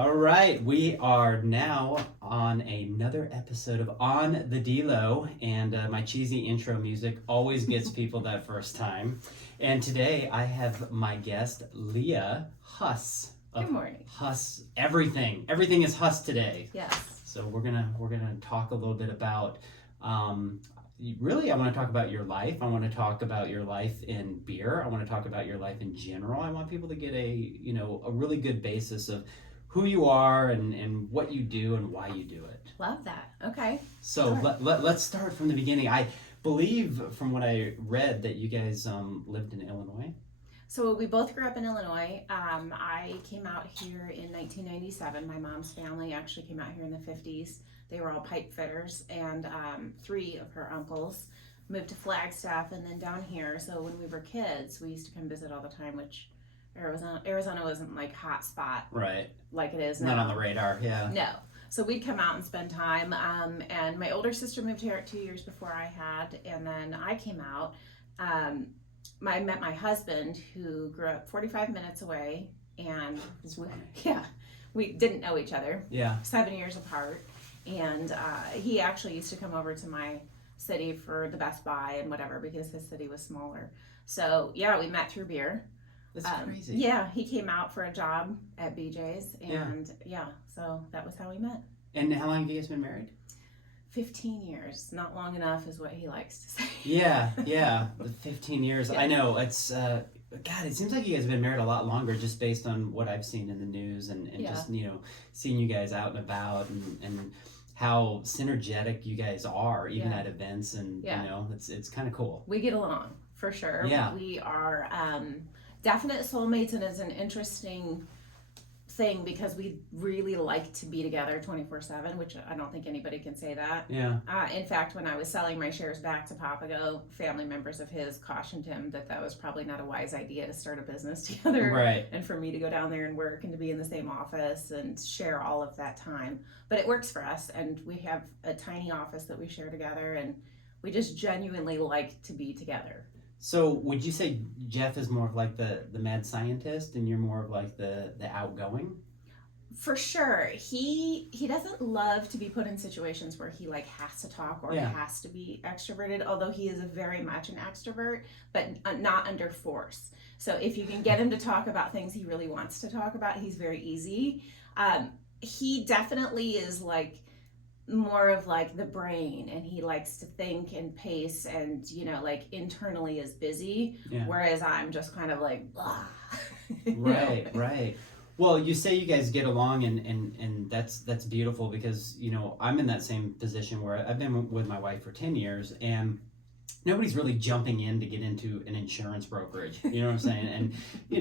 All right, we are now on another episode of On the DELO, and my cheesy intro music always gets people that first time. And today I have my guest, Leah Huss. Good morning. Huss, everything is Huss today. Yes. So we're gonna talk a little bit about. Really, I want to talk about your life. I want to talk about your life in beer. I want to talk about your life in general. I want people to get a really good basis of who you are and what you do and why you do it. Love that. Okay. So let's start from the beginning. I believe from what I read that you guys lived in Illinois. So we both grew up in Illinois. I came out here in 1997. My mom's family actually came out here in the 50s. They were all pipe fitters, and 3 of her uncles moved to Flagstaff and then down here. So when we were kids, we used to come visit all the time, which Arizona wasn't like hot spot, right? Like it is now. Not on the radar, yeah. No. So we'd come out and spend time. And my older sister moved here 2 years before I had, and then I came out. I met my husband, who grew up 45 minutes away, and we didn't know each other. Yeah. 7 years apart. And he actually used to come over to my city for the Best Buy and whatever, because his city was smaller. So yeah, we met through beer. That's crazy. Yeah, he came out for a job at BJ's, and so that was how we met. And how long have you guys been married? 15 years. Not long enough is what he likes to say. Yeah, the 15 years. Yeah. I know, it's, God, it seems like you guys have been married a lot longer just based on what I've seen in the news and just, seeing you guys out and about and how synergetic you guys are, even at events, and, it's kind of cool. We get along, for sure. Yeah. We are definite soulmates, and it's an interesting thing because we really like to be together 24/7, which I don't think anybody can say that. Yeah. In fact, when I was selling my shares back to Papago, family members of his cautioned him that was probably not a wise idea to start a business together. Right. And for me to go down there and work and to be in the same office and share all of that time. But it works for us, and we have a tiny office that we share together, and we just genuinely like to be together. So would you say Jeff is more of like the mad scientist and you're more of like the outgoing? For sure. He doesn't love to be put in situations where he like has to talk or has to be extroverted, although he is very much an extrovert, but not under force. So if you can get him to talk about things he really wants to talk about, he's very easy. He definitely is like more of like the brain, and he likes to think and pace and like internally is busy, whereas I'm just kind of like blah. Right. Well, you say you guys get along, and that's beautiful, because I'm in that same position where I've been with my wife for 10 years, and nobody's really jumping in to get into an insurance brokerage. You know what I'm saying? And,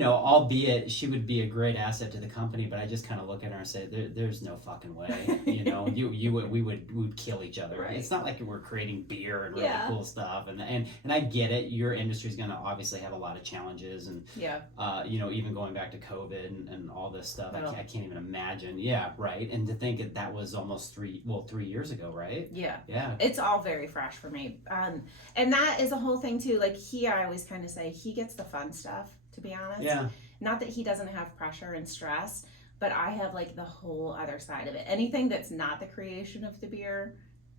albeit she would be a great asset to the company, but I just kind of look at her and say, there's no fucking way. We would kill each other. Right. It's not like we're creating beer and really cool stuff. And I get it. Your industry's going to obviously have a lot of challenges, and, even going back to COVID and all this stuff, I can't even imagine. Yeah. Right. And to think that was almost 3 years ago, right? Yeah. Yeah. It's all very fresh for me. And that is a whole thing too. Like I always kind of say he gets the fun stuff, to be honest. Yeah. Not that he doesn't have pressure and stress, but I have like the whole other side of it. Anything that's not the creation of the beer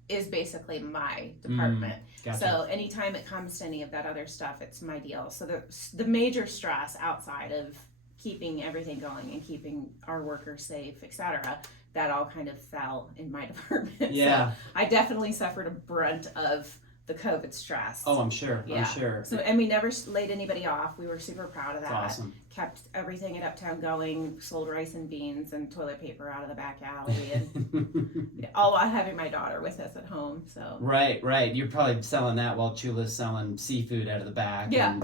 is basically my department. Gotcha. So anytime it comes to any of that other stuff, it's my deal. So the major stress outside of keeping everything going and keeping our workers safe, etc., that all kind of fell in my department. Yeah. So I definitely suffered a brunt of the COVID stress. Oh, I'm sure. Yeah. I'm sure. So, and we never laid anybody off. We were super proud of that. That's awesome. Kept everything at Uptown going, sold rice and beans and toilet paper out of the back alley, and all while having my daughter with us at home. So Right. You're probably selling that while Chula's selling seafood out of the back. Yeah.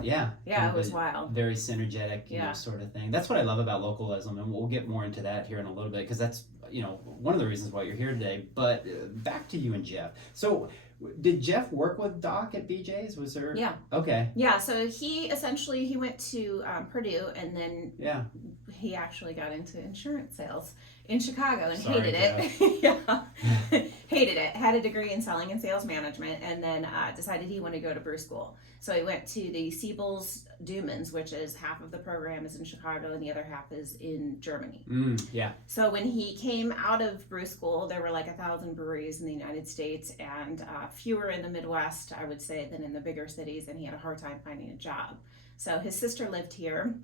And it was wild. Very synergetic, sort of thing. That's what I love about localism, and we'll get more into that here in a little bit, because that's one of the reasons why you're here today. But back to you and Jeff. So did Jeff work with Doc at BJ's? Was there? Yeah. Okay. Yeah. So he went to Purdue, and then he actually got into insurance sales in Chicago and hated it. Hated it. had a degree in selling and sales management, and then decided he wanted to go to brew school. So he went to the Siebel's Doemens, which is half of the program is in Chicago and the other half is in Germany. Yeah. So when he came out of brew school, there were like 1,000 breweries in the United States and fewer in the Midwest, I would say, than in the bigger cities, and he had a hard time finding a job. So his sister lived here,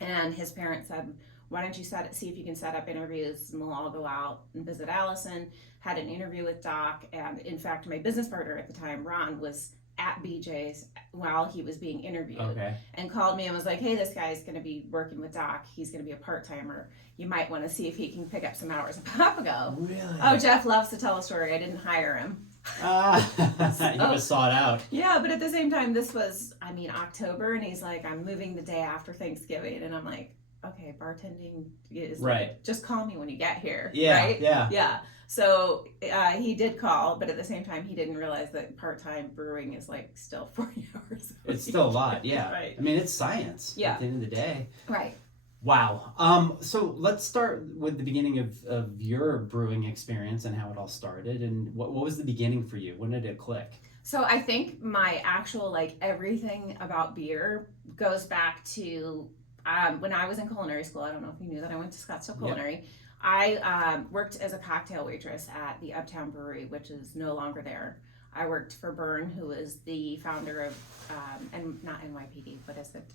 and his parents said, why don't you see if you can set up interviews, and we'll all go out and visit Allison. Had an interview with Doc, and in fact, my business partner at the time, Ron, was at BJ's while he was being interviewed, and called me and was like, hey, this guy's going to be working with Doc. He's going to be a part-timer. You might want to see if he can pick up some hours at Papago. Really? Oh, Jeff loves to tell a story. I didn't hire him. You just saw it out. Yeah, but at the same time, this was, October, and he's like, I'm moving the day after Thanksgiving, and I'm like, okay, bartending is like, just call me when you get here. Yeah, right? yeah. So he did call, but at the same time, he didn't realize that part-time brewing is like still 40 hours a week. It's still a lot, yeah. Right. I mean, it's science at the end of the day. Right. Wow. So let's start with the beginning of your brewing experience and how it all started. And what was the beginning for you? When did it click? So I think my actual, everything about beer goes back to when I was in culinary school. I don't know if you knew that I went to Scottsdale Culinary. Yep. I worked as a cocktail waitress at the Uptown Brewery, which is no longer there. I worked for Byrne, who is the founder of, and not NYPD, what is it?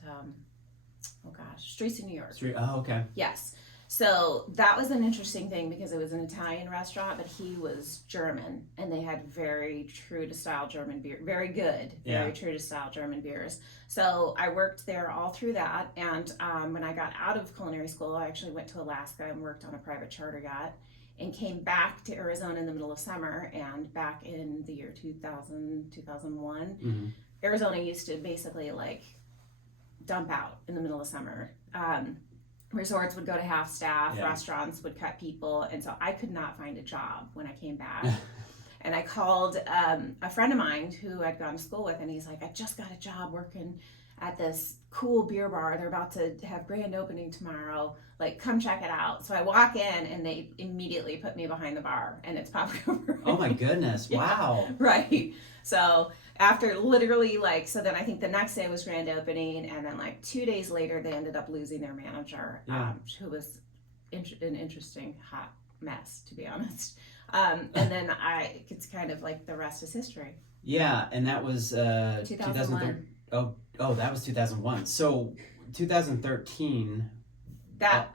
Streets of New York. Okay. Yes. So that was an interesting thing because it was an Italian restaurant, but he was German, and they had very true to style German beer, very good, very true to style German beers. So I worked there all through that, and when I got out of culinary school, I actually went to Alaska and worked on a private charter yacht, and came back to Arizona in the middle of summer. And back in the year 2000, 2001, Arizona used to basically dump out in the middle of summer. Resorts would go to half staff, restaurants would cut people, and so I could not find a job when I came back. And I called a friend of mine who I'd gone to school with, and he's like, I just got a job working at this cool beer bar. They're about to have grand opening tomorrow. Come check it out. So I walk in, and they immediately put me behind the bar, and it's Papago Brewing. Oh my goodness, wow. Right. So after literally so then I think the next day was grand opening, and then 2 days later they ended up losing their manager, who was an interesting hot mess, to be honest. And then it's kind of the rest is history. Yeah, and that was 2001. Oh, that was 2001. So 2013.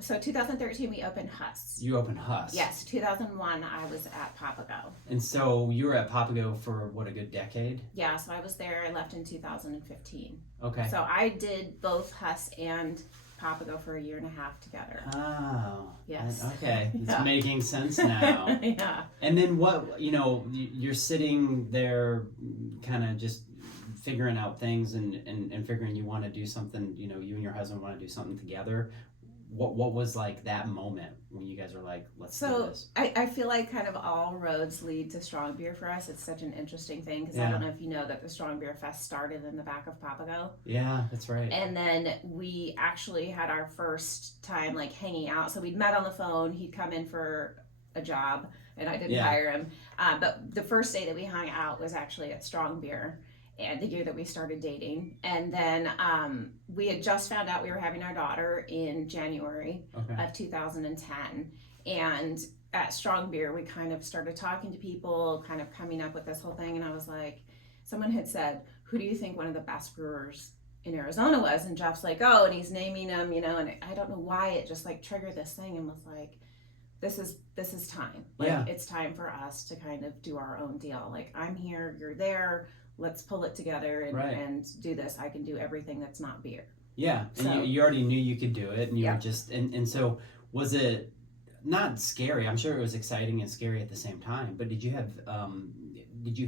So 2013 we opened Huss. You opened Huss. Yes, 2001 I was at Papago. And so you were at Papago for what, a good decade? Yeah, so I was there. I left in 2015. Okay. So I did both Huss and Papago for a year and a half together. Oh. Yes. Okay, it's making sense now. Yeah. And then what, you're sitting there kind of just figuring out things and figuring you want to do something, you and your husband want to do something together. What was that moment when you guys were like, let's do this? I feel like kind of all roads lead to strong beer for us. It's such an interesting thing because I don't know if you know that the Strong Beer Fest started in the back of Papago. Yeah, that's right. And then we actually had our first time hanging out. So we'd met on the phone. He'd come in for a job, and I didn't hire him. But the first day that we hung out was actually at Strong Beer, and the year that we started dating. And then we had just found out we were having our daughter in January of 2010. And at Strong Beer, we kind of started talking to people, kind of coming up with this whole thing. And I was like, someone had said, who do you think one of the best brewers in Arizona was? And Jeff's like, oh, and he's naming them, and I don't know why it just triggered this thing and was like, this is time. It's time for us to kind of do our own deal. I'm here, you're there. Let's pull it together and do this. I can do everything that's not beer. Yeah, and you already knew you could do it, and you were just, and so was it not scary? I'm sure it was exciting and scary at the same time, but did you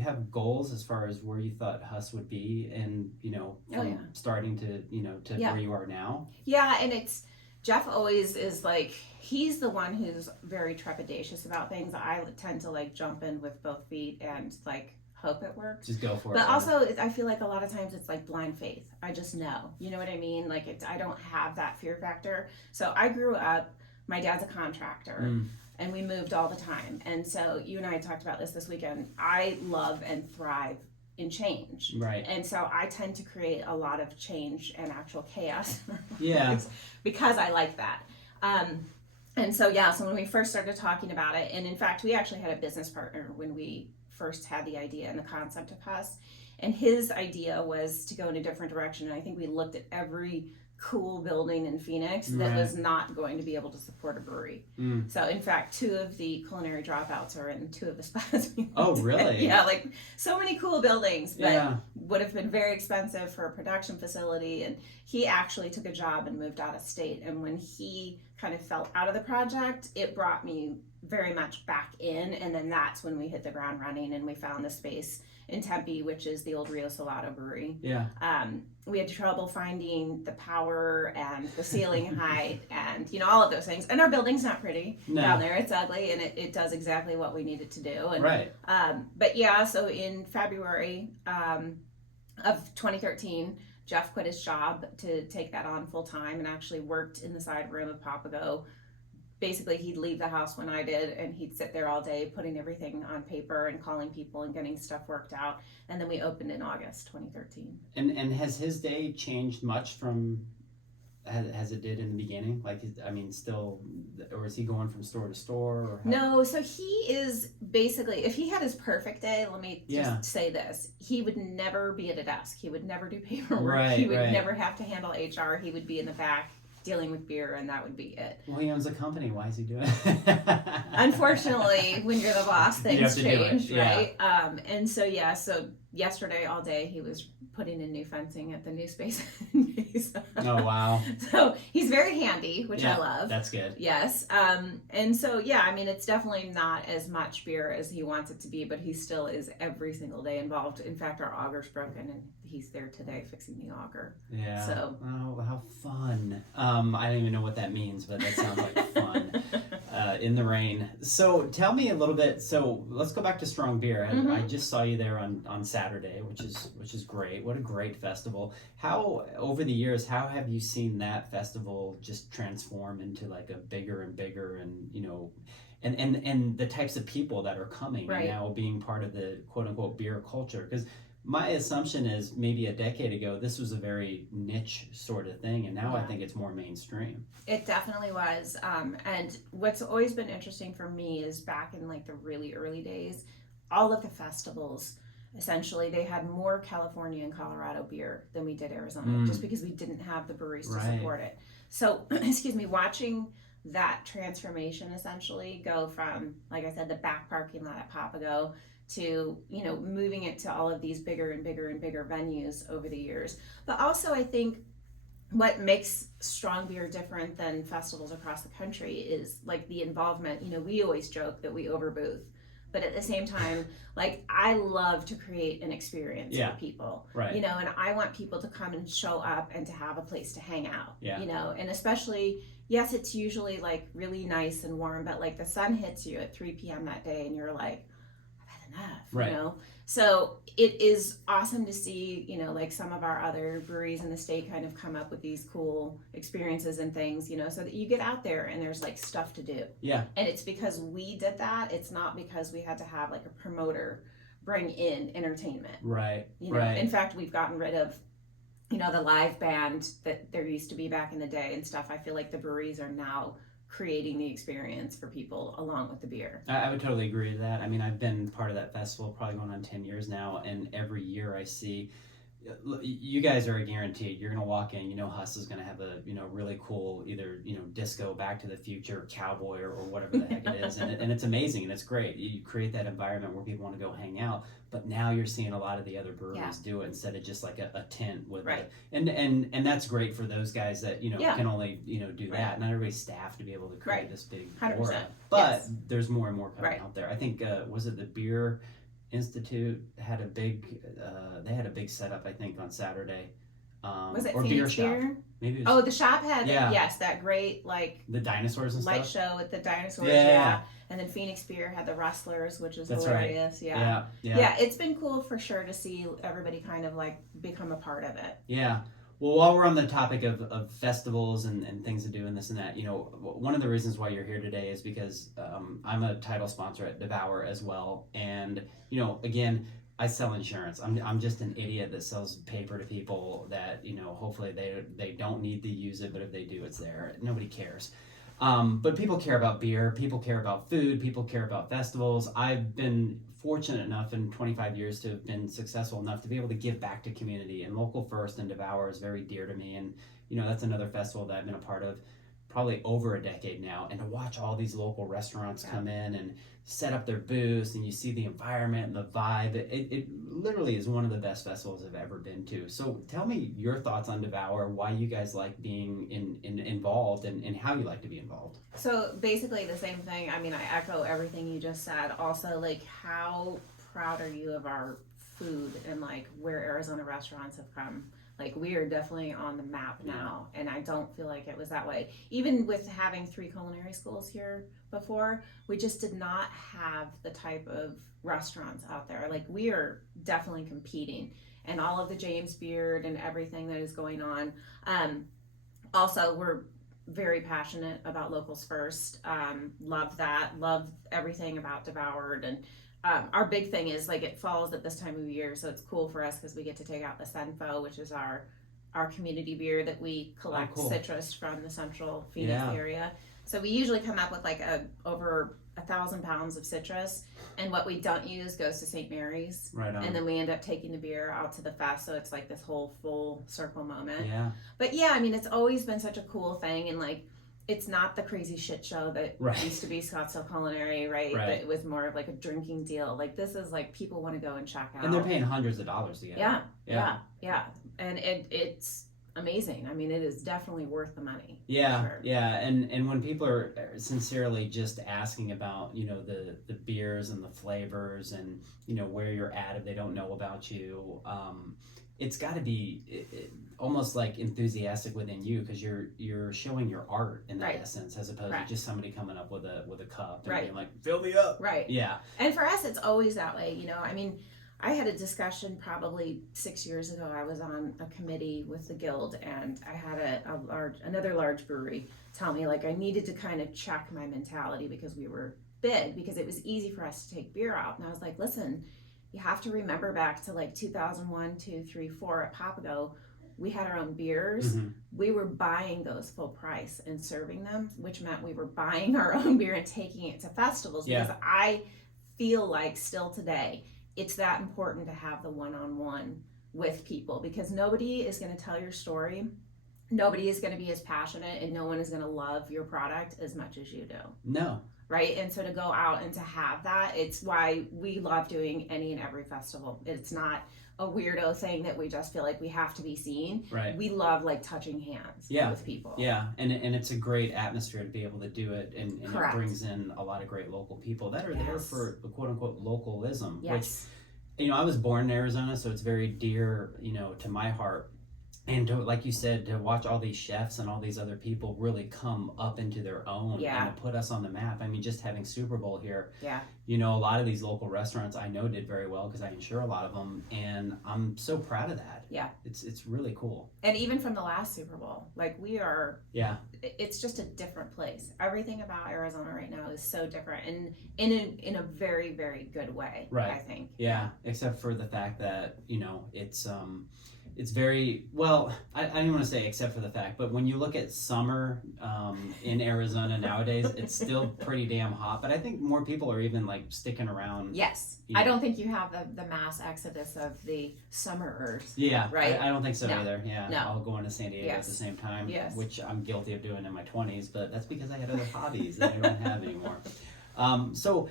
have goals as far as where you thought Huss would be, and starting to where you are now? Yeah, and it's, Jeff always is he's the one who's very trepidatious about things. I tend to jump in with both feet and hope it works. Just go for it. But also, I feel a lot of times it's blind faith. I just know. You know what I mean? I don't have that fear factor. So I grew up, my dad's a contractor. and we moved all the time. And so you and I talked about this weekend. I love and thrive in change. Right. And so I tend to create a lot of change and actual chaos. Yeah. Because I like that. And so, so when we first started talking about it, and in fact, we actually had a business partner when we first had the idea and the concept of Huss. And his idea was to go in a different direction. And I think we looked at every cool building in Phoenix that was not going to be able to support a brewery. So in fact, 2 of the culinary dropouts are in 2 of the spots. Oh, really? Yeah, like so many cool buildings, but would have been very expensive for a production facility. And he actually took a job and moved out of state. And when he kind of felt out of the project, it brought me very much back in. And then that's when we hit the ground running and we found the space in Tempe, which is the old Rio Salado brewery. Yeah. We had trouble finding the power and the ceiling height and, all of those things. And our building's not pretty down there. It's ugly, and it does exactly what we needed to do. And, right. But so in February of 2013, Jeff quit his job to take that on full time and actually worked in the side room of Papago. Basically, he'd leave the house when I did, and he'd sit there all day putting everything on paper and calling people and getting stuff worked out. And then we opened in August 2013. And has his day changed much from as it did in the beginning? Like, still, or is he going from store to store? Or no, so he is basically, if he had his perfect day, let me just say this, he would never be at a desk. He would never do paperwork. Right, he would never have to handle HR. He would be in the back dealing with beer, and that would be it. Well, he owns a company. Why is he doing it? Unfortunately, when you're the boss, things change, right? Yeah. And so yesterday all day he was putting in new fencing at the new space. Oh, wow. So he's very handy, which I love. That's good. Yes. And so it's definitely not as much beer as he wants it to be, but he still is every single day involved. In fact, our auger's broken, and he's there today fixing the auger. Yeah. So. Oh, how fun. I don't even know what that means, but that sounds like fun. In the rain. So tell me a little bit. So let's go back to Strong Beer. I just saw you there on Saturday, which is great. What a great festival. How over the years, how have you seen that festival just transform into like a bigger and bigger and the types of people that are coming and now being part of the quote unquote beer culture? Because my assumption is maybe a decade ago, this was a very niche sort of thing, and now I think it's more mainstream. It definitely was. And what's always been interesting for me is back in like the really early days, all of the festivals, essentially, they had more California and Colorado beer than we did Arizona, just because we didn't have the breweries to support it. So, watching that transformation essentially go from, like I said, the back parking lot at Papago to moving it to all of these bigger and bigger and bigger venues over the years. But also I think what makes Strong Beer different than festivals across the country is like the involvement. We always joke that we overbooth, but at the same time, like I love to create an experience for people, and I want people to come and show up and to have a place to hang out, and especially, yes, it's usually like really nice and warm, but like the sun hits you at 3 p.m. that day and you're like, enough, So it is awesome to see, like some of our other breweries in the state kind of come up with these cool experiences and things, so that you get out there and there's like stuff to do. Yeah. And it's because we did that. It's not because we had to have like a promoter bring in entertainment. Right. In fact, we've gotten rid of, the live band that there used to be back in the day and stuff. I feel like the breweries are now creating the experience for people along with the beer. I would totally agree with that. I've been part of that festival probably going on 10 years now, and every year I see you guys are guaranteed you're going to walk in, Huss is going to have a really cool either disco, Back to the Future, cowboy or whatever the heck it is, and it's amazing and it's great. You create that environment where people want to go hang out, but now you're seeing a lot of the other breweries do it instead of just like a tent with and that's great for those guys that can only do that. Not everybody's staffed to be able to create this big aura, but there's more and more coming out there. I think was it the Beer Institute had a big setup, I think, on Saturday. Was it or Phoenix Beer Beer? Shop? Maybe it was, the shop had that great like the dinosaurs and light stuff. show with the dinosaurs, and then Phoenix Beer had the Rustlers, which was hilarious. Yeah, it's been cool for sure to see everybody kind of like become a part of it. Yeah. Well, while we're on the topic of festivals and things to do and this and that, one of the reasons why you're here today is because I'm a title sponsor at Devour as well. And, again, I sell insurance. I'm just an idiot that sells paper to people that, hopefully they don't need to use it, but if they do, it's there. Nobody cares. But people care about beer, people care about food, people care about festivals. I've been fortunate enough in 25 years to have been successful enough to be able to give back to community, and Local First and Devour is very dear to me. And that's another festival that I've been a part of probably over a decade now, and to watch all these local restaurants come in and set up their booths, and you see the environment and the vibe, it literally is one of the best festivals I've ever been to. So tell me your thoughts on Devour, why you guys like being involved, and how you like to be involved. So basically the same thing. I mean, I echo everything you just said. Also, like, how proud are you of our food and like where Arizona restaurants have come? Like, we are definitely on the map now, and I don't feel like it was that way. Even with having 3 culinary schools here before, we just did not have the type of restaurants out there. Like, we are definitely competing, and all of the James Beard and everything that is going on. Also, we're very passionate about locals first. Love that. Love everything about Devoured. And our big thing is, like, it falls at this time of year, so it's cool for us because we get to take out the Senfo, which is our community beer that we collect citrus from the central Phoenix area. So we usually come up with like over 1,000 pounds of citrus, and what we don't use goes to St. Mary's. Right on. And then we end up taking the beer out to the fest, so it's like this whole full circle moment. Yeah. But yeah, I mean, it's always been such a cool thing, and like, it's not the crazy shit show that used to be Scottsdale Culinary, right? That it was more of like a drinking deal. Like, this is like, people want to go and check out. And they're paying hundreds of dollars to get it. Yeah. And it's amazing. I mean, it is definitely worth the money. Yeah, sure. yeah. And when people are sincerely just asking about, the beers and the flavors and, where you're at if they don't know about you, it's got to be almost like enthusiastic within you, because you're showing your art in that essence, as opposed to just somebody coming up with a cup and being like, fill me up. Right. Yeah. And for us, it's always that way. I mean, I had a discussion probably 6 years ago. I was on a committee with the guild, and I had another large brewery tell me, like, I needed to kind of check my mentality because we were big, because it was easy for us to take beer out. And I was like, listen, you have to remember back to like 2001, 2, 3, 4 at Papago. We had our own beers. Mm-hmm. We were buying those full price and serving them, which meant we were buying our own beer and taking it to festivals. Because I feel like still today, it's that important to have the one-on-one with people, because nobody is going to tell your story. Nobody is going to be as passionate, and no one is going to love your product as much as you do. No. Right? And so to go out and to have that, it's why we love doing any and every festival. It's not a weirdo thing that we just feel like we have to be seen. Right. We love like touching hands with people. Yeah, and it's a great atmosphere to be able to do it, and it brings in a lot of great local people that are there for the quote unquote localism. Yes. Which, I was born in Arizona, so it's very dear, to my heart. And to, like you said, to watch all these chefs and all these other people really come up into their own and to put us on the map. I mean, just having Super Bowl here, a lot of these local restaurants I know did very well because I insure a lot of them, and I'm so proud of that. Yeah. It's really cool. And even from the last Super Bowl, like, we are, it's just a different place. Everything about Arizona right now is so different, and in a very, very good way, I think. Yeah, except for the fact that, it's very, well, I don't want to say except for the fact, but when you look at summer in Arizona nowadays, it's still pretty damn hot. But I think more people are even like sticking around. Yes. I don't think you have the mass exodus of the summerers. Yeah. Right? I don't think so either. Yeah. No. I'll go into San Diego at the same time, which I'm guilty of doing in my 20s, but that's because I had other hobbies that I don't have anymore. So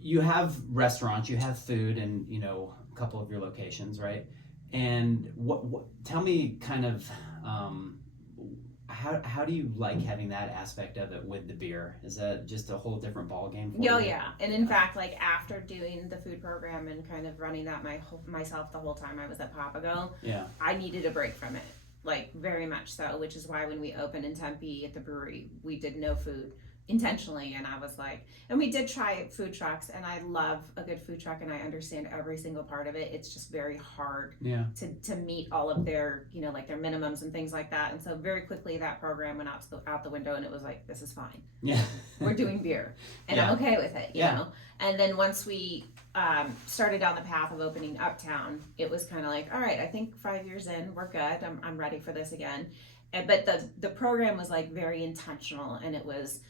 you have restaurants, you have food, and, a couple of your locations, right? And what tell me kind of how do you like having that aspect of it with the beer? Is that just a whole different ballgame for you? Yeah. And in fact, like, after doing the food program and kind of running that myself the whole time I was at Papago, I needed a break from it, like, very much so, which is why when we opened in Tempe at the brewery, we did no food intentionally, and I was like, and we did try food trucks, and I love a good food truck, and I understand every single part of it. It's just very hard to meet all of their, you know, like their minimums and things like that. And so very quickly that program went out the window, and it was like, this is fine. Yeah. We're doing beer, and I'm okay with it, you know. And then once we started down the path of opening Uptown, it was kind of like, all right, I think 5 years in, we're good. I'm ready for this again. But the program was like very intentional, and it was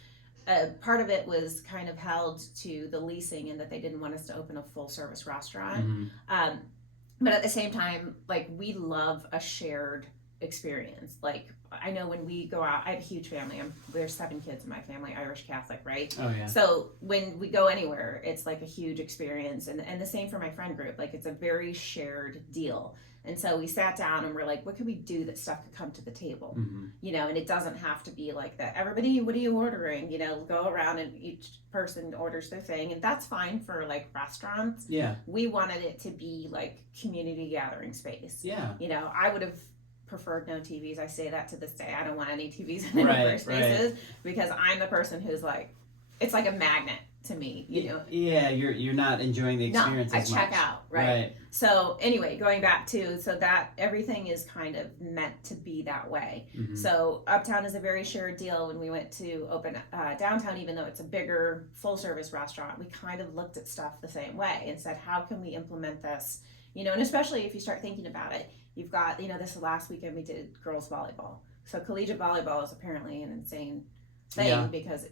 part of it was kind of held to the leasing, and that they didn't want us to open a full service restaurant. But at the same time, like, we love a shared experience. Like, I know when we go out, I have a huge family. There's 7 kids in my family, Irish Catholic, right? Oh yeah. So when we go anywhere, it's like a huge experience, and the same for my friend group. Like, it's a very shared deal. And so we sat down and we're like, what could we do that stuff could come to the table? You know, and it doesn't have to be like that. Everybody, what are you ordering? You know, go around and each person orders their thing. And that's fine for like restaurants. Yeah. We wanted it to be like community gathering space. Yeah. You know, I would have preferred no TVs. I say that to this day. I don't want any TVs in any of our spaces because I'm the person who's like, it's like a magnet to me, you know. Yeah, you're not enjoying the experience as much. I check out, right? So anyway, going back to, so that everything is kind of meant to be that way. So Uptown is a very shared deal. When we went to open downtown, even though it's a bigger full service restaurant, we kind of looked at stuff the same way and said, how can we implement this? You know, and especially if you start thinking about it, you've got, you know, this last weekend we did girls volleyball. So collegiate volleyball is apparently an insane thing because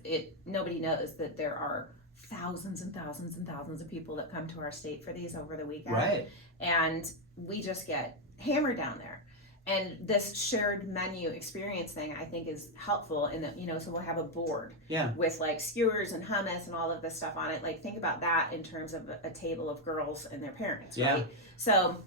nobody knows that there are thousands and thousands and thousands of people that come to our state for these over the weekend. Right. And we just get hammered down there. And this shared menu experience thing, I think, is helpful in that, you know, so we'll have a board with like skewers and hummus and all of this stuff on it. Like, think about that in terms of a table of girls and their parents, right? So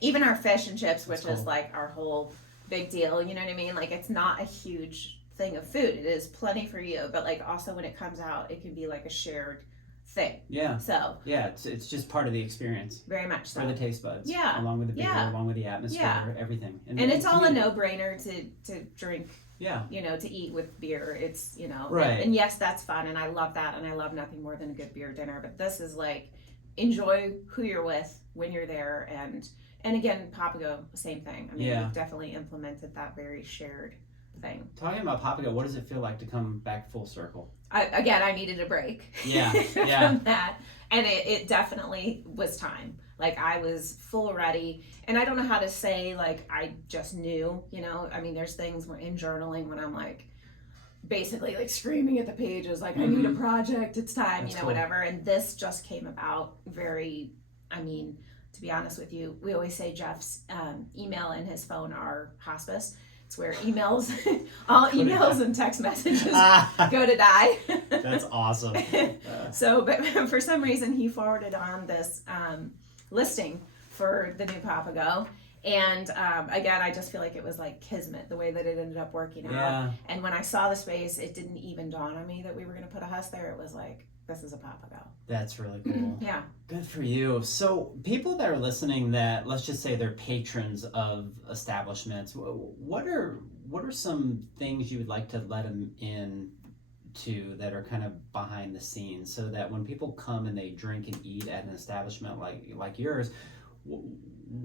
even our fish and chips, which is like our whole big deal, you know what I mean? Like, it's not a huge thing of food. It is plenty for you, but like also when it comes out, it can be like a shared thing. Yeah. So yeah, it's just part of the experience. Very much so. For the taste buds. Yeah. Along with the beer, along with the atmosphere, everything. And it's all a no-brainer to drink. Yeah. You know, to eat with beer. It's, you know. Right. And yes, that's fun, and I love that, and I love nothing more than a good beer dinner. But this is like, enjoy who you're with when you're there, and again, Papago, same thing. I mean, we've definitely implemented that very shared thing. Talking about Papago, what does it feel like to come back full circle? I needed a break. From that, and it definitely was time. Like, I was full ready, and I don't know how to say, like, I just knew, you know. I mean, there's things in journaling when I'm like, basically like screaming at the pages, like, I need a project, it's time. That's, you know, cool. Whatever. And this just came about very, I mean, to be honest with you, we always say Jeff's email and his phone are hospice. It's where emails, all emails and text messages go to die. That's awesome. So, but for some reason, he forwarded on this listing for the new Papago. And again, I just feel like it was like kismet, the way that it ended up working out. And when I saw the space, it didn't even dawn on me that we were going to put a Huss there. It was like, this is a Papago. That's really cool. Yeah. Good for you. So people that are listening that, let's just say they're patrons of establishments, what are some things you would like to let them in to that are kind of behind the scenes, so that when people come and they drink and eat at an establishment like yours,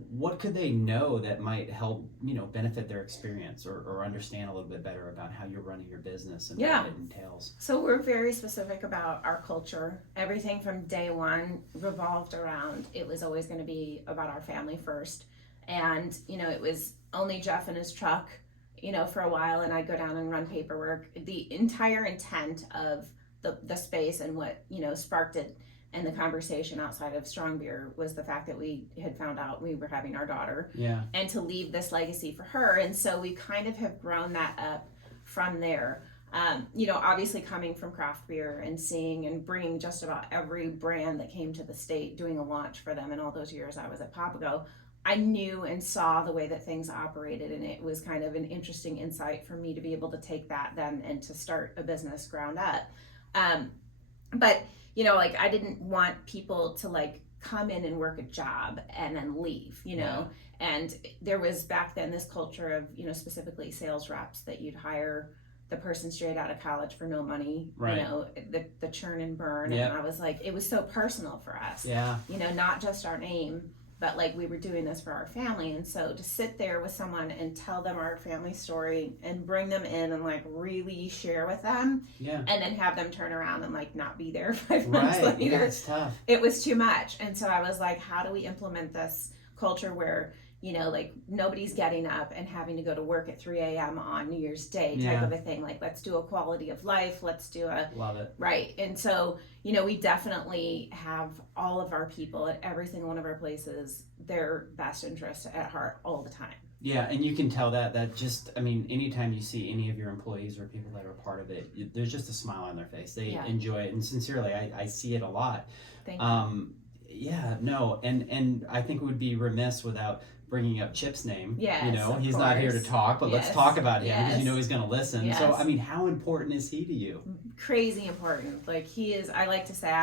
what could they know that might help, you know, benefit their experience or understand a little bit better about how you're running your business and what it entails? So we're very specific about our culture. Everything from day one revolved around, it was always going to be about our family first. And, you know, it was only Jeff and his truck, you know, for a while, and I'd go down and run paperwork. The entire intent of the space and what, you know, sparked it and the conversation outside of strong beer was the fact that we had found out we were having our daughter, and to leave this legacy for her. And so we kind of have grown that up from there. You know, obviously coming from craft beer and seeing and bringing just about every brand that came to the state, doing a launch for them in all those years I was at Papago, I knew and saw the way that things operated, and it was kind of an interesting insight for me to be able to take that then and to start a business ground up. But you know, like, I didn't want people to like come in and work a job and then leave, you know. And there was back then this culture of, you know, specifically sales reps that you'd hire the person straight out of college for no money, right. you know, the churn and burn. Yep. And I was like, it was so personal for us. Yeah. You know, not just our name, but like we were doing this for our family. And so to sit there with someone and tell them our family story and bring them in and like really share with them, yeah, and then have them turn around and like not be there 5 minutes right. later. Yeah, it's tough. It was too much. And so I was like, how do we implement this culture where, you know, like nobody's getting up and having to go to work at 3 a.m. on New Year's Day type of a thing. Like, let's do a quality of life. Let's do a... Love it. Right. And so, you know, we definitely have all of our people at every single one of our places, their best interest at heart all the time. Yeah, and you can tell that just, I mean, anytime you see any of your employees or people that are part of it, there's just a smile on their face. They enjoy it. And sincerely, I see it a lot. Thank you. Yeah, no, and I think it would be remiss without bringing up Chip's name. Yes, you know, he's course. Not here to talk, but let's talk about him because you know he's going to listen. Yes. So, I mean, how important is he to you? Crazy important. Like, he is, I like to say,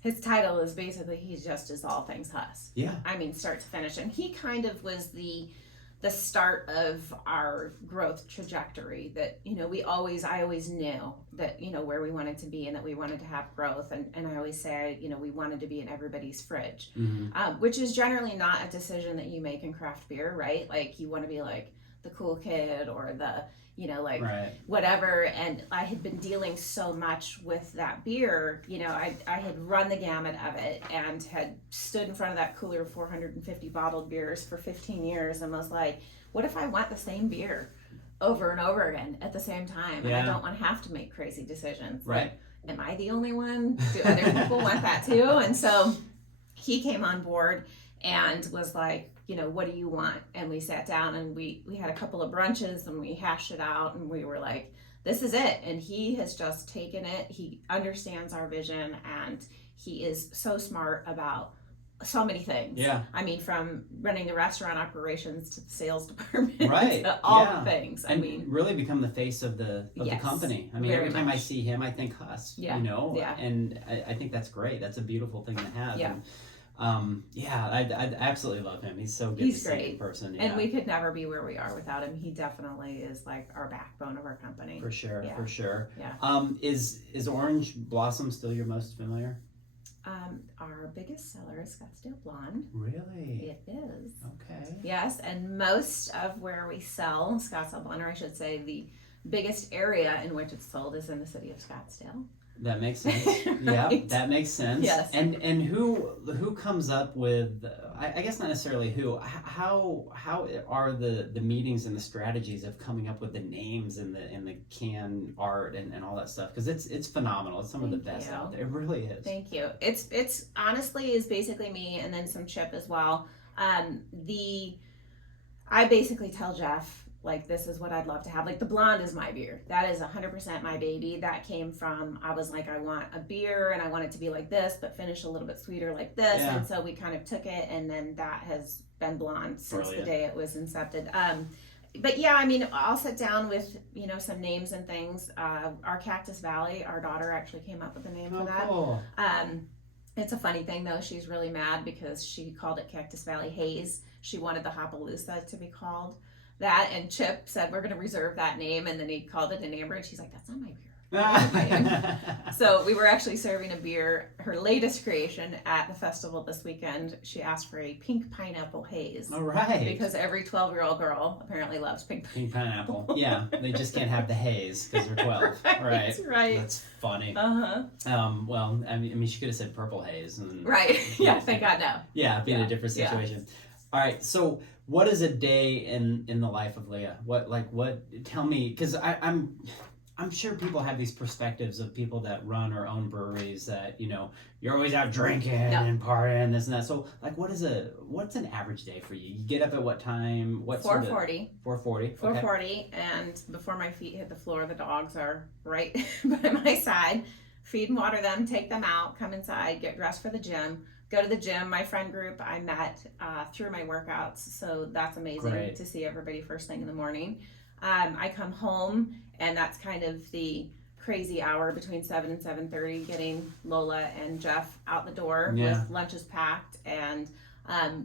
his title is basically, he's just as all things Huss. Yeah. I mean, start to finish. And he kind of was the start of our growth trajectory that, you know, I always knew that, you know, where we wanted to be and that we wanted to have growth. And I always say, you know, we wanted to be in everybody's fridge, which is generally not a decision that you make in craft beer, right? Like, you want to be like the cool kid or the, you know, like whatever. And I had been dealing so much with that beer, you know, I had run the gamut of it and had stood in front of that cooler of 450 bottled beers for 15 years and was like, what if I want the same beer over and over again at the same time? And I don't want to have to make crazy decisions. Right. Like, am I the only one? Do other people want that too? And so he came on board and was like, you know, what do you want? And we sat down and we had a couple of brunches and we hashed it out and we were like, this is it. And he has just taken it. He understands our vision and he is so smart about so many things. Yeah. I mean, from running the restaurant operations to the sales department, to all the things. I mean, really become the face of the company. I mean, every time I see him, I think Huss. Yeah. You know. Yeah. And I think that's great. That's a beautiful thing to have. Yeah. And, I absolutely love him. He's so good to see in person. Yeah. And we could never be where we are without him. He definitely is like our backbone of our company. For sure. Yeah. For sure. Yeah. Is Orange Blossom still your most familiar? Our biggest seller is Scottsdale Blonde. Really? It is. Okay. Yes, and most of where we sell Scottsdale Blonde, or I should say the biggest area in which it's sold, is in the city of Scottsdale. That makes sense. Right? Yeah, that makes sense. Yes. And who comes up with? I guess not necessarily who. How are the meetings and the strategies of coming up with the names and the can art and all that stuff? Because it's phenomenal. It's some of the best out there. It really is. Thank you. It's honestly is basically me and then some Chip as well. I basically tell Jeff, like, this is what I'd love to have. Like, the blonde is my beer. That is 100% my baby. That came from, I was like, I want a beer and I want it to be like this, but finish a little bit sweeter like this. Yeah. And so we kind of took it, and then that has been blonde since the day it was incepted. But yeah, I mean, I'll sit down with, you know, some names and things. Our Cactus Valley, our daughter actually came up with a name for that. Cool. It's a funny thing though. She's really mad because she called it Cactus Valley Haze. She wanted the Hopaloosa to be called that, and Chip said we're going to reserve that name, and then he called it an amber, and she's like, that's not my beer. So we were actually serving a beer, her latest creation, at the festival this weekend. She asked for a pink pineapple haze. All right. Because every 12-year-old girl apparently loves pink pineapple. Yeah, they just can't have the haze because they're 12. Right. Right. That's funny. Uh-huh. I mean, she could have said purple haze. And, right. Yeah, thank God, no. Yeah, be in a different situation. Yeah. All right, so what is a day in the life of Leah? Tell me, because I'm sure people have these perspectives of people that run or own breweries that, you know, you're always out drinking and partying, this and that. So, like, what's an average day for you? You get up at what time? 4:40. 4:40. 4:40, and before my feet hit the floor, the dogs are right by my side. Feed and water them, take them out, come inside, get dressed for the gym. Go to the gym. My friend group I met through my workouts, so that's amazing to see everybody first thing in the morning. I come home, and that's kind of the crazy hour between 7 and 7:30, getting Lola and Jeff out the door with lunches packed, and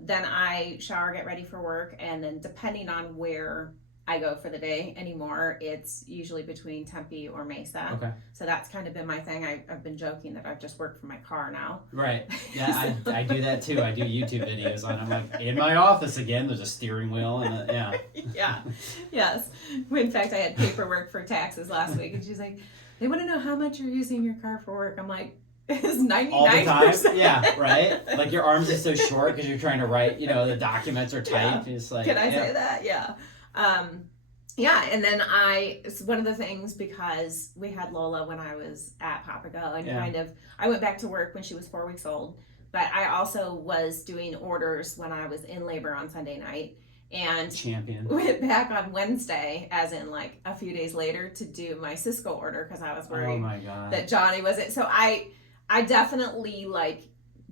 then I shower, get ready for work, and then depending on where I go for the day anymore. It's usually between Tempe or Mesa. Okay. So that's kind of been my thing. I've been joking that I've just worked from my car now. Right. Yeah, I do that too. I do YouTube videos on. I'm like in my office again. There's a steering wheel and Yeah. Yes. In fact, I had paperwork for taxes last week, and she's like, "They want to know how much you're using your car for work." I'm like, "It's 99%." All the time. Yeah. Right. Like your arms are so short because you're trying to write. The documents are tight. Yeah. It's like. Can I say that? Yeah. And then it's one of the things, because we had Lola when I was at Papago, and I went back to work when she was 4 weeks old, but I also was doing orders when I was in labor on Sunday night, and champion went back on Wednesday, as in like a few days later, to do my Cisco order because I was worried that Johnny wasn't. So I definitely, like,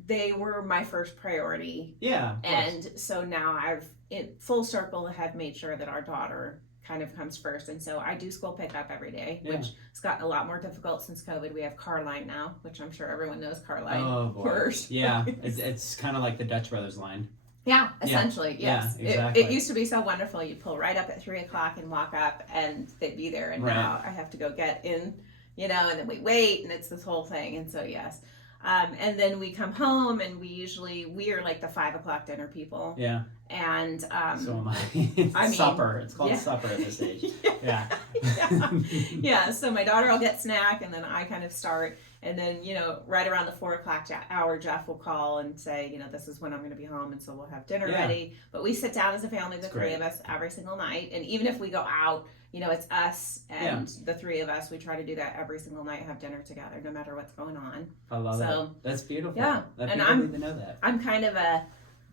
they were my first priority. Yeah. And so now I've, in full circle, have made sure that our daughter kind of comes first. And so I do school pickup every day, which has gotten a lot more difficult since COVID. We have Carline now, which I'm sure everyone knows Carline. Oh, boy. Worse. Yeah. It's kind of like the Dutch Brothers line. Yeah, essentially, yes. Yeah, exactly. It used to be so wonderful. You'd pull right up at 3 o'clock and walk up, and they'd be there. And now I have to go get in, and then we wait, and it's this whole thing. And so, yes. And then we come home, and we are like the 5 o'clock dinner people. Yeah. And so am I. Supper. It's called supper at this age. Yeah. Yeah. So my daughter will get snack, and then I kind of start. And then, right around the 4 o'clock hour, Jeff will call and say, this is when I'm going to be home. And so we'll have dinner ready. But we sit down as a family, the three of us, every single night. And even if we go out, it's us and the three of us. We try to do that every single night, have dinner together, no matter what's going on. I love it. That's beautiful. Yeah. And I need to know that. I'm kind of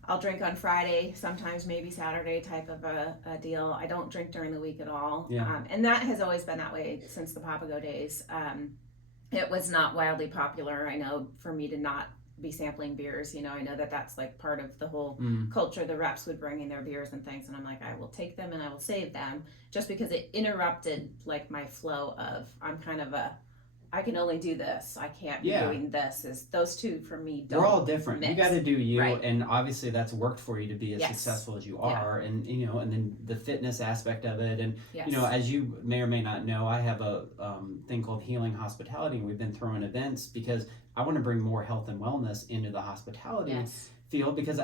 I'll drink on Friday, sometimes maybe Saturday type of a deal. I don't drink during the week at all. Yeah. And that has always been that way since the Papago days. It was not wildly popular, I know, for me to not be sampling beers. I know that that's like part of the whole culture. The reps would bring in their beers and things, and I'm like, I will take them and I will save them, just because it interrupted like my flow of, I'm kind of I can only do this. I can't be doing this. Those two for me don't. We're all different. Mix. You got to do you, and obviously that's worked for you to be as successful as you are, and and then the fitness aspect of it, and as you may or may not know, I have a thing called Healing Hospitality, and we've been throwing events because I want to bring more health and wellness into the hospitality field, because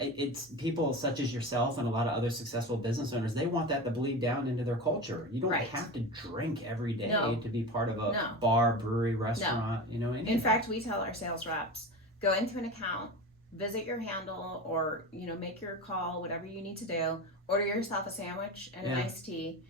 it's people such as yourself and a lot of other successful business owners, they want that to bleed down into their culture. You don't have to drink every day to be part of a bar, brewery, restaurant, In fact, we tell our sales reps, go into an account, visit your handle, or make your call, whatever you need to do, order yourself a sandwich and an iced tea.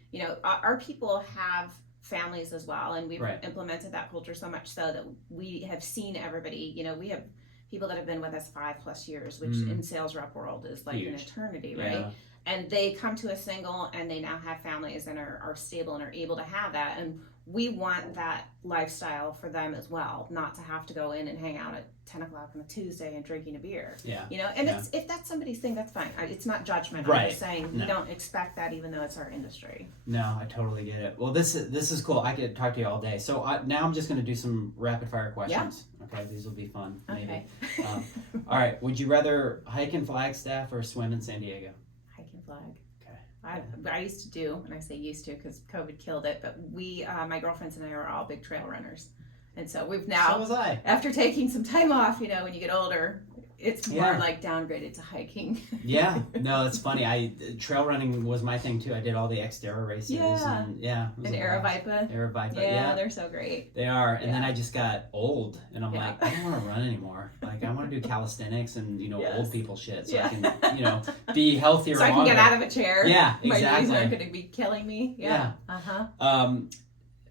Our people have families as well, and we've implemented that culture so much so that we have seen everybody. We have people that have been with us 5+ years, which in sales rep world is like an eternity, right? And they come to a single, and they now have families and are stable and are able to have that. And we want that lifestyle for them as well, not to have to go in and hang out at 10 o'clock on a Tuesday and drinking a beer. And it's, if that's somebody's thing, that's fine. It's not judgment. I'm just saying we don't expect that, even though it's our industry. No, I totally get it. Well, this is cool. I could talk to you all day. So now I'm just going to do some rapid fire questions. Okay, these will be fun. Maybe. Okay. All right. Would you rather hike in Flagstaff or swim in San Diego? Hike in Flag. Okay. I used to do, and I say used to because COVID killed it, but we, my girlfriends and I are all big trail runners. And so we've now, so was I. After taking some time off, when you get older, it's more like downgraded to hiking. Yeah, no, it's funny. Trail running was my thing too. I did all the Xterra races. And Aravaipa. Yeah, they're so great. They are. And then I just got old, and I'm like, I don't want to run anymore. Like, I want to do calisthenics and old people shit, so I can be healthier. So I can get out of a chair. Yeah, exactly. My knees aren't going to be killing me. Yeah.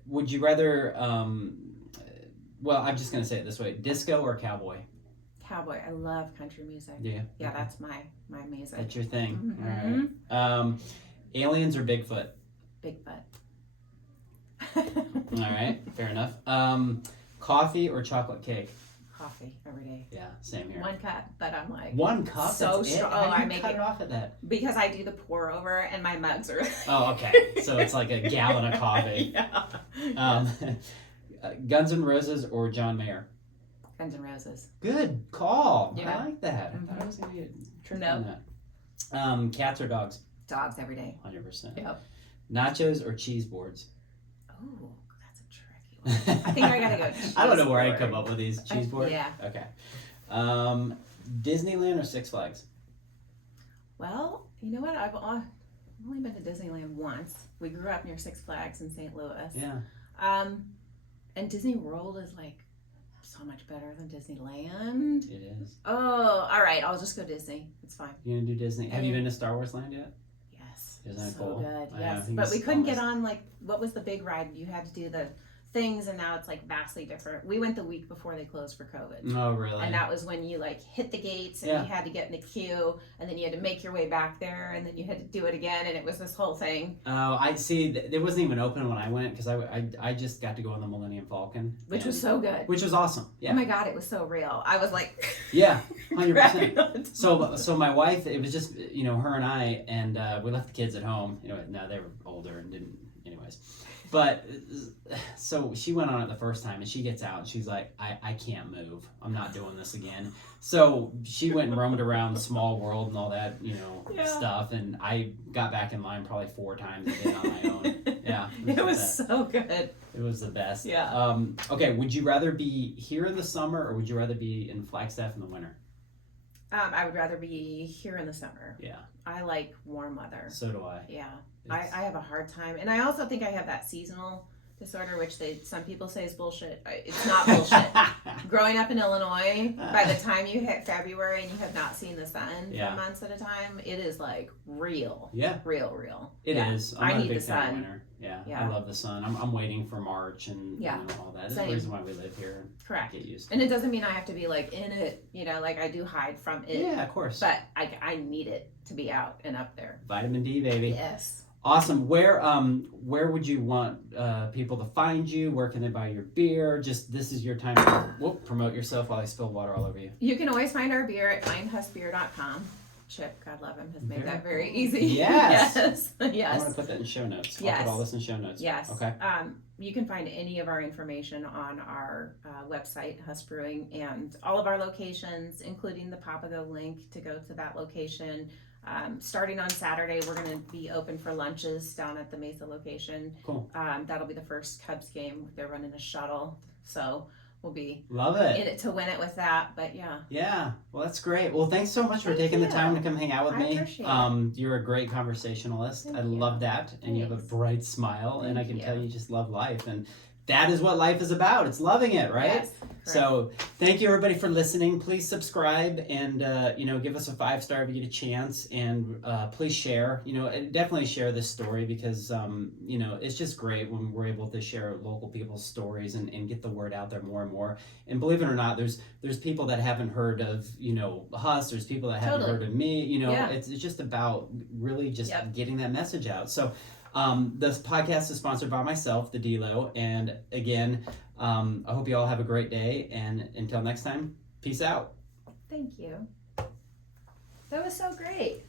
Would you rather? Well, I'm just going to say it this way: disco or cowboy? Cowboy. I love country music. Yeah. Yeah, that's my music. That's your thing. Mm-hmm. All right. Aliens or Bigfoot? Bigfoot. All right. Fair enough. Coffee or chocolate cake? Coffee every day. Yeah, same here. 1 cup, but I'm like 1 cup. So that's strong. It? How do you I make cut it off at that because I do the pour over, and my mugs are. Oh, okay. So it's like a gallon of coffee. Yeah. Guns N' Roses or John Mayer? Guns N' Roses. Good call. Yeah. I like that. I thought I was going to be a trick on that. Cats or dogs? Dogs every day. 100%. Yep. Nachos or cheese boards? Oh, that's a tricky one. I think I gotta go cheese I don't know where I board. come up with these. Cheese board? Yeah. Okay. Disneyland or Six Flags? Well, you know what? I've only been to Disneyland once. We grew up near Six Flags in St. Louis. Yeah. And Disney World is like so much better than Disneyland. It is. Oh, all right. I'll just go Disney. It's fine. You gonna do Disney? Have you been to Star Wars Land yet? Yes. Isn't that so cool? good. I know, I Yes. think But it's we couldn't almost- get on, like, what was the big ride? You had to do the things, and now it's like vastly different. We went the week before they closed for COVID. Oh, really? And that was when you like hit the gates and Yeah. you had to get in the queue, and then you had to make your way back there, and then you had to do it again, and it was this whole thing. Oh, I see. It wasn't even open when I went because I just got to go on the Millennium Falcon, Which was so good. which was awesome. Yeah. Oh my God, it was so real. I was like, Yeah, 100%. cracking on. So my wife, it was just her and I, and we left the kids at home. Now they were older and didn't, anyways. But so she went on it the first time, and she gets out and she's like, I can't move. I'm not doing this again. So she went and roamed around Small World and all that, Yeah. stuff. And I got back in line probably 4 times a day on my own. Yeah, It was so good. It was the best. Yeah. Okay, would you rather be here in the summer or would you rather be in Flagstaff in the winter? I would rather be here in the summer. Yeah. I like warm weather. So do I. Yeah. I have a hard time. And I also think I have that seasonal disorder, which some people say is bullshit. It's not bullshit. Growing up in Illinois, by the time you hit February and you have not seen the sun Yeah. for months at a time, it is like real. Yeah. Real. It Yeah. is. I'm I not a need big the fan of sun. winter. Yeah, Yeah. I love the sun. I'm waiting for March and Yeah. all that. That's Same. the reason why we live here and Correct. get used to And it doesn't mean I have to be like in it, like I do hide from it. Yeah, of course. But I need it to be out and up there. Vitamin D, baby. Yes. Awesome. Where would you want people to find you? Where can they buy your beer? Just this is your time to promote yourself while I spill water all over you. You can always find our beer at findhussbeer.com. Chip, God love him, has made that very easy. Yes. Yes. I Yes. want to put that in show notes. Yes. I'll put all this in show notes. Yes. Okay. You can find any of our information on our website, Huss Brewing, and all of our locations, including the Papago link to go to that location. Starting on Saturday, we're going to be open for lunches down at the Mesa location. Cool. That'll be the first Cubs game. They're running a shuttle, so we'll be Love it. in it to win it with that. But yeah. Yeah, well, that's great. Well, thanks so much for Thank taking the you. time to come hang out with I me. appreciate it. You're a great conversationalist. Thank I you. love that, and you have a Thanks. bright smile, and I Thank can you. tell you just love life, and that is what life is about. It's loving it, right? Yes, So, thank you everybody for listening. Please subscribe and give us a 5-star if you get a chance, and please share. And definitely share this story because it's just great when we're able to share local people's stories and get the word out there more and more. And believe it or not, there's people that haven't heard of Huss. There's people that haven't Totally. heard of me. Yeah. It's just about really just Yep. getting that message out. So. This podcast is sponsored by myself, the DELO, and again, I hope you all have a great day, and until next time, peace out. Thank you. That was so great.